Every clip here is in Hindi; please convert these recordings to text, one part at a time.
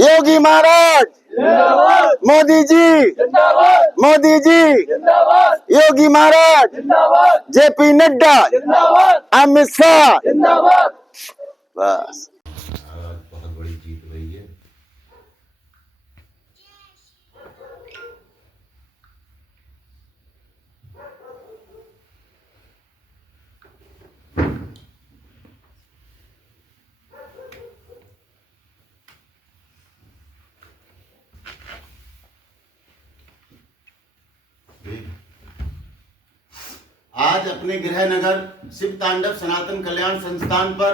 योगी महाराज, मोदी जी, मोदी जी, योगी महाराज, जेपी नड्डा, अमित शाह। बस बहुत बड़ी जीत रही है। आज अपने गृह नगर शिव तांडव सनातन कल्याण संस्थान पर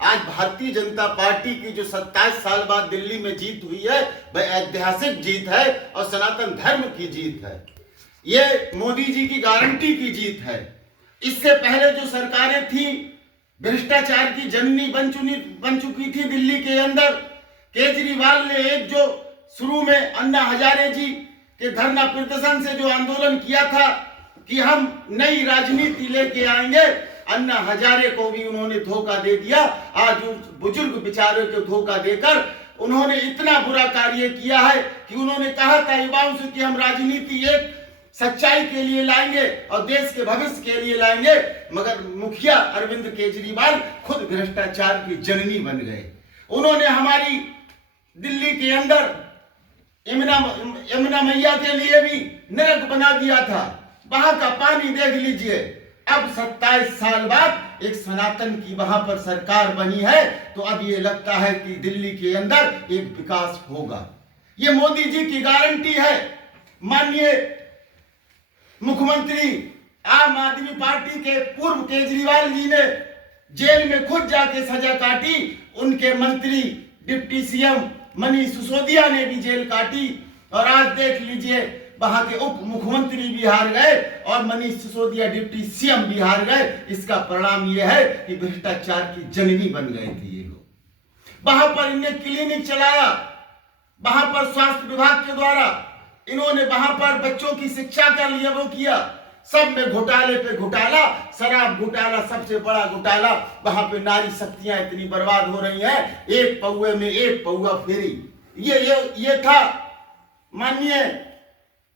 आज भारतीय जनता पार्टी की जो 27 साल बाद दिल्ली में जीत हुई है वह ऐतिहासिक जीत है और सनातन धर्म की जीत है। ये मोदी जी की गारंटी की जीत है। इससे पहले जो सरकारें थी भ्रष्टाचार की जननी बन चुकी थी दिल्ली के अंदर। केजरीवाल ने एक जो शुरू में अन्ना हजारे जी के धरना प्रदर्शन से जो आंदोलन किया था कि हम नई राजनीति लेके आएंगे, अन्ना हजारे को भी उन्होंने धोखा दे दिया। आज उस बुजुर्ग बेचारे को धोखा देकर उन्होंने इतना बुरा कार्य किया है कि उन्होंने कहा था युवाओं से कि हम राजनीति एक सच्चाई के लिए लाएंगे और देश के भविष्य के लिए लाएंगे, मगर मुखिया अरविंद केजरीवाल खुद भ्रष्टाचार की जननी बन गए। उन्होंने हमारी दिल्ली के अंदर यमुना मैया के लिए भी नरक बना दिया था। वहां का पानी देख लीजिए। अब 27 साल बाद एक सनातन की वहां पर सरकार बनी है, तो अब ये लगता है कि दिल्ली के अंदर एक विकास होगा। ये मोदी जी की गारंटी है। माननीय मुख्यमंत्री आम आदमी पार्टी के पूर्व केजरीवाल जी ने जेल में खुद जाके सजा काटी। उनके मंत्री डिप्टी सीएम मनीष सिसोदिया ने भी जेल काटी। और आज देख लीजिए वहां के उप मुख्यमंत्री भी हार गए और मनीष सिसोदिया डिप्टी सीएम भी हार गए। इसका परिणाम यह है कि भ्रष्टाचार की जननी बन गए थे ये लोग। वहां पर इन्हें क्लिनिक चलाया, वहां पर स्वास्थ्य विभाग के द्वारा इन्होंने वहां पर बच्चों की शिक्षा का लिए वो किया। सब में घोटाले पे घोटाला, शराब घोटाला सबसे बड़ा घोटाला। वहां पे नारी शक्तियां इतनी बर्बाद हो रही हैं, एक पौवे में एक पौवा फ्री। ये था माननीय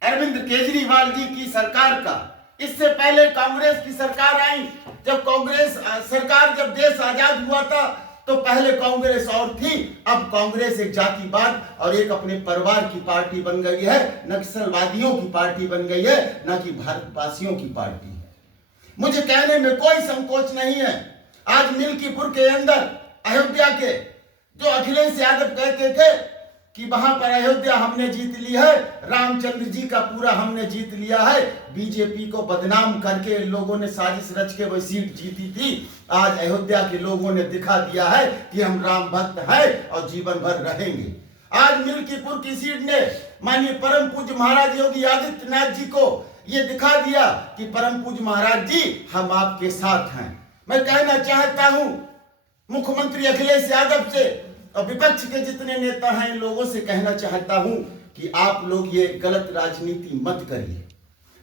अरविंद केजरीवाल जी की सरकार का। इससे पहले कांग्रेस की सरकार आई। जब कांग्रेस सरकार जब देश आजाद हुआ था तो पहले कांग्रेस और थी, अब कांग्रेस एक जातिवाद और एक अपने परिवार की पार्टी बन गई है, नक्सलवादियों की पार्टी बन गई है, ना कि भारतवासियों की पार्टी है। मुझे कहने में कोई संकोच नहीं है। आज मिल्कीपुर के अंदर अयोध्या के जो अखिलेश यादव कहते थे कि वहां पर अयोध्या हमने जीत ली है, रामचंद्र जी का पूरा हमने जीत लिया है, बीजेपी को बदनाम करके लोगों ने साजिश रच के वह सीट जीती थी। आज अयोध्या के लोगों ने दिखा दिया है कि हम राम भक्त हैं और जीवन भर रहेंगे। आज मिल्कीपुर की सीट ने माननीय परम पूज्य महाराज योगी आदित्यनाथ जी को ये दिखा दिया कि परम पूज्य महाराज जी हम आपके साथ हैं। मैं कहना चाहता हूं मुख्यमंत्री अखिलेश यादव से और विपक्ष के जितने नेता हैं, इन लोगों से कहना चाहता हूं कि आप लोग ये गलत राजनीति मत करिए।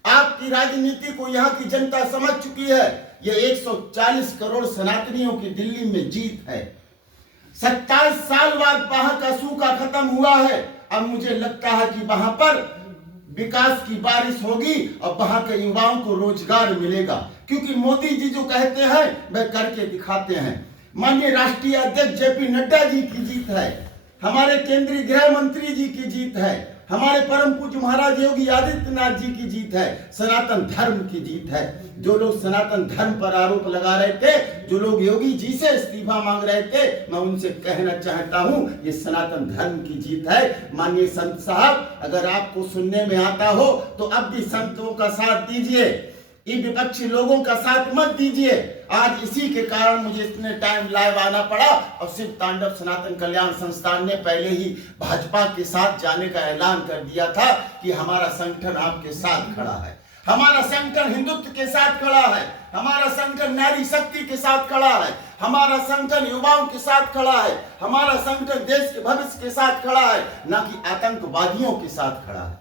आपकी राजनीति को यहाँ की जनता समझ चुकी है। ये 140 करोड़ सनातनियों की दिल्ली में जीत है। 27 साल बाद वहां का सूखा खत्म हुआ है। अब मुझे लगता है कि वहां पर विकास की बारिश होगी और वहां के युवाओं को रोजगार मिलेगा, क्योंकि मोदी जी जो कहते हैं वह करके दिखाते हैं। माननीय राष्ट्रीय अध्यक्ष जेपी नड्डा जी की जीत है, हमारे केंद्रीय गृह मंत्री जी की जीत है, हमारे परम पूज्य महाराज योगी आदित्यनाथ जी की जीत है, सनातन धर्म की जीत है। जो लोग सनातन धर्म पर आरोप लगा रहे थे, जो लोग योगी जी से इस्तीफा मांग रहे थे, मैं उनसे कहना चाहता हूं ये सनातन धर्म की जीत है। माननीय संत साहब, अगर आपको सुनने में आता हो तो अब भी संतों का साथ दीजिए, इन विपक्षी लोगों का साथ मत दीजिए। आज इसी के कारण मुझे इतने टाइम लाइव आना पड़ा और शिव तांडव सनातन कल्याण संस्थान ने पहले ही भाजपा के साथ जाने का ऐलान कर दिया था कि हमारा संगठन आपके साथ खड़ा है, हमारा संगठन हिंदुत्व के साथ खड़ा है, हमारा संगठन नारी शक्ति के साथ खड़ा है, हमारा संगठन युवाओं के साथ खड़ा है, हमारा संगठन देश के भविष्य के साथ खड़ा है, ना कि आतंकवादियों के साथ खड़ा है।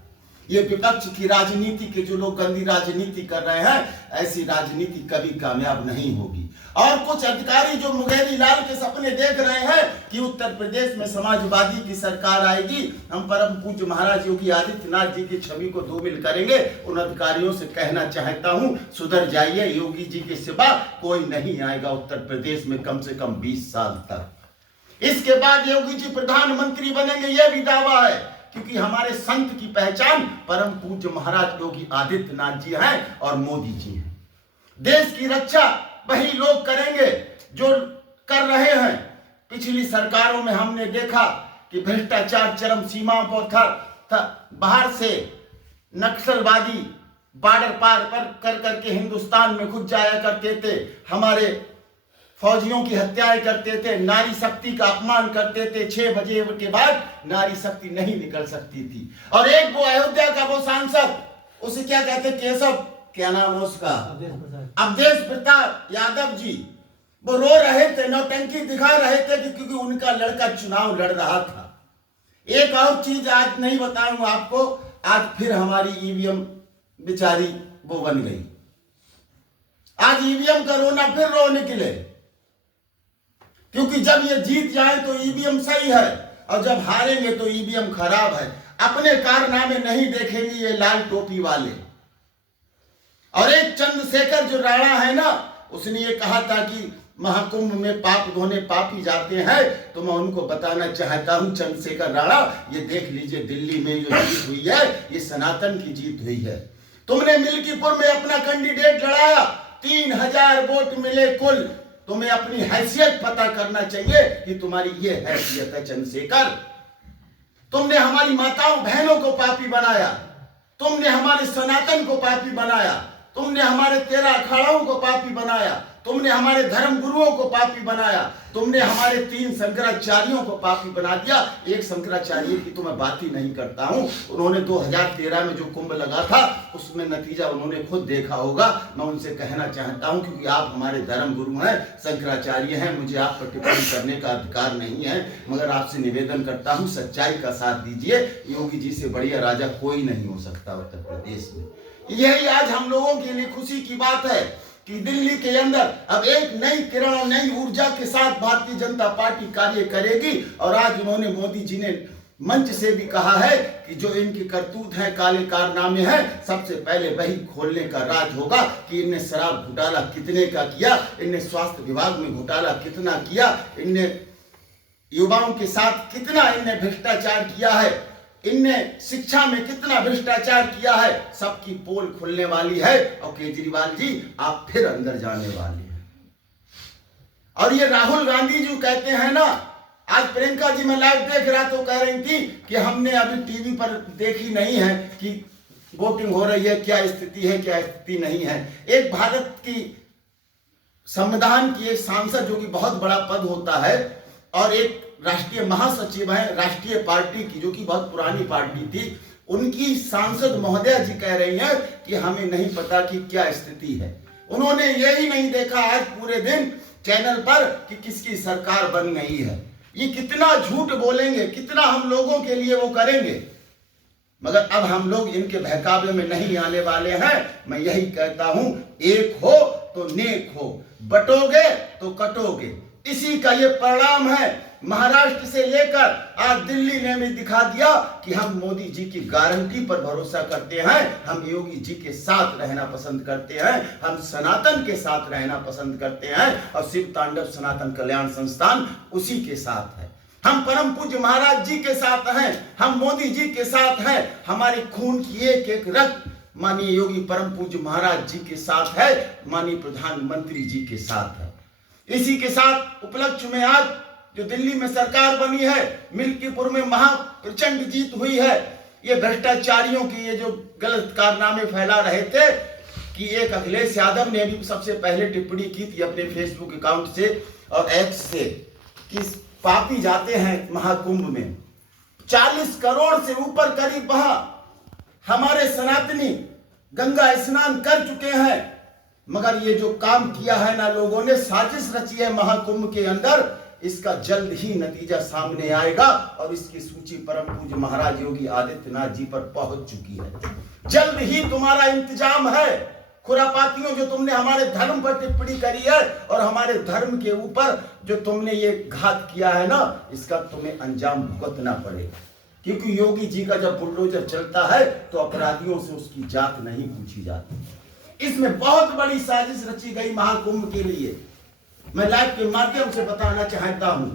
ये विपक्ष की राजनीति के जो लोग गंदी राजनीति कर रहे हैं, ऐसी राजनीति कभी कामयाब नहीं होगी। और कुछ अधिकारी जो मुंगेरी लाल के सपने देख रहे हैं कि उत्तर प्रदेश में समाजवादी की सरकार आएगी, हम परम पूज्य महाराज योगी आदित्यनाथ जी की छवि को धूमिल करेंगे, उन अधिकारियों से कहना चाहता हूं, सुधर जाइए। योगी जी के सिवा कोई नहीं आएगा उत्तर प्रदेश में कम से कम 20 साल तक। इसके बाद योगी जी प्रधानमंत्री बनेंगे, यह भी दावा है, क्योंकि हमारे संत की पहचान परम पूज्य महाराज योगी आदित्यनाथ जी हैं और मोदी जी हैं। देश की रक्षा वही लोग करेंगे जो कर रहे हैं। पिछली सरकारों में हमने देखा कि भ्रष्टाचार चरम सीमा पर था। बाहर से नक्सलवादी बॉर्डर पार कर करके हिंदुस्तान में घुस जाया करते थे, हमारे फौजियों की हत्याएं करते थे, नारी शक्ति का अपमान करते थे। 6 बजे के बाद नारी शक्ति नहीं निकल सकती थी। और एक वो अयोध्या का वो सांसद, उसे क्या कहते, केशव, क्या नाम है उसका, अवधेश प्रताप यादव जी, वो रो रहे थे, नौटंकी दिखा रहे थे क्योंकि उनका लड़का चुनाव लड़ रहा था। एक और चीज आज नहीं बताऊंगा आपको, आज फिर हमारी ईवीएम बेचारी वो बन गई। आज ईवीएम का रोना फिर रो निकले, क्योंकि जब ये जीत जाए तो ईवीएम सही है और जब हारेंगे तो ईवीएम खराब है। अपने कारनामे नहीं देखेंगे ये लाल टोपी वाले। और एक चंद्रशेखर जो राणा है ना, उसने ये कहा था कि महाकुंभ में पाप धोने पापी जाते हैं, तो मैं उनको बताना चाहता हूं, चंद्रशेखर राणा, ये देख लीजिए दिल्ली में जो जीत हुई है, ये सनातन की जीत हुई है। तुमने मिल्कीपुर में अपना कैंडिडेट लड़ाया, 3000 वोट मिले कुल। तुम्हें अपनी हैसियत पता करना चाहिए कि तुम्हारी ये हैसियत है चंद्रशेखर। तुमने हमारी माताओं बहनों को पापी बनाया, तुमने हमारे सनातन को पापी बनाया, तुमने हमारे 13 अखाड़ों को पापी बनाया, तुमने हमारे धर्म गुरुओं को पापी बनाया, तुमने हमारे 3 शंकराचार्यों को पापी बना दिया। एक शंकराचार्य की तो मैं बात ही नहीं करता हूं, उन्होंने 2013 में जो कुंभ लगा था उसमें नतीजा उन्होंने खुद देखा होगा। मैं उनसे कहना चाहता हूं, क्योंकि आप हमारे धर्म गुरु हैं, शंकराचार्य हैं, मुझे आप पर टिप्पणी करने का अधिकार नहीं है, मगर आपसे निवेदन करता हूं सच्चाई का साथ दीजिए। योगी जी से बढ़िया राजा कोई नहीं हो सकता उत्तर प्रदेश में। यही आज हम लोगों के लिए खुशी की बात है कि दिल्ली के अंदर अब एक नई किरण और नई ऊर्जा के साथ भारतीय जनता पार्टी कार्य करेगी। और आज उन्होंने, मोदी जी ने मंच से भी कहा है कि जो इनकी करतूत है, काले कारनामे हैं, सबसे पहले वही खोलने का राज होगा कि इनने शराब घोटाला कितने का किया, इनने स्वास्थ्य विभाग में घोटाला कितना किया, इनने युवाओं के साथ कितना इनने भ्रष्टाचार किया है, इनने शिक्षा में कितना भ्रष्टाचार किया है। सबकी पोल खुलने वाली है और केजरीवाल जी आप फिर अंदर जाने वाले हैं। और ये राहुल गांधी जो कहते हैं ना, आज प्रियंका जी मैं लाइव देख रहा तो कह रही थी कि हमने अभी टीवी पर देखी नहीं है कि वोटिंग हो रही है, क्या स्थिति है, क्या स्थिति नहीं है। एक भारत की संविधान की एक सांसद जो कि बहुत बड़ा पद होता है और एक राष्ट्रीय महासचिव है राष्ट्रीय पार्टी की, जो कि बहुत पुरानी पार्टी थी, उनकी सांसद महोदया जी कह रही हैं कि हमें नहीं पता कि क्या स्थिति है। उन्होंने यही नहीं देखा आज पूरे दिन चैनल पर कि किसकी सरकार बन गई है। ये कितना झूठ बोलेंगे, कितना हम लोगों के लिए वो करेंगे, मगर अब हम लोग इनके बहकावे में नहीं आने वाले हैं। मैं यही कहता हूं, एक हो तो नेक हो, बटोगे तो कटोगे। इसी का ये परिणाम है। महाराष्ट्र से लेकर आज दिल्ली ने भी दिखा दिया कि हम मोदी जी की गारंटी पर भरोसा करते हैं, हम योगी जी के साथ रहना पसंद करते हैं, हम सनातन के साथ रहना पसंद करते हैं और शिव तांडव सनातन कल्याण संस्थान उसी के साथ है। हम परम पूज्य महाराज जी के साथ हैं, हम मोदी जी के साथ हैं, हमारे खून की एक एक रक्त माननीय योगी परम पूज्य महाराज जी के साथ है, माननीय प्रधानमंत्री जी के साथ है। इसी के साथ उपलक्ष्य में आज जो दिल्ली में सरकार बनी है, मिल्कीपुर में महा प्रचंड जीत हुई है। ये भ्रष्टाचारियों की ये जो गलत कारनामे फैला रहे थे कि एक अखिलेश यादव ने भी सबसे पहले टिप्पणी की थी अपने फेसबुक अकाउंट से और एक्स से कि पापी जाते हैं महाकुंभ में, 40 करोड़ से ऊपर करीब वहां हमारे सनातनी गंगा स्नान कर चुके हैं। मगर ये जो काम किया है ना लोगों ने, साजिश रची है महाकुंभ के अंदर, इसका जल्द ही नतीजा सामने आएगा और इसकी सूची परम पूज्य महाराज योगी आदित्यनाथ जी पर पहुंच चुकी है। जल्द ही तुम्हारा इंतजाम है। खुरापातियों, जो तुमने हमारे धर्म पर टिप्पणी करी है और हमारे धर्म के ऊपर जो तुमने ये घात किया है ना, इसका तुम्हें अंजाम भुगतना पड़ेगा। क्योंकि योगी जी का जब बुलडोजर चलता है तो अपराधियों से उसकी जात नहीं पूछी जाती। इसमें बहुत बड़ी साजिश रची गई महाकुंभ के लिए। मैं लाइव के माध्यम से बताना चाहता हूं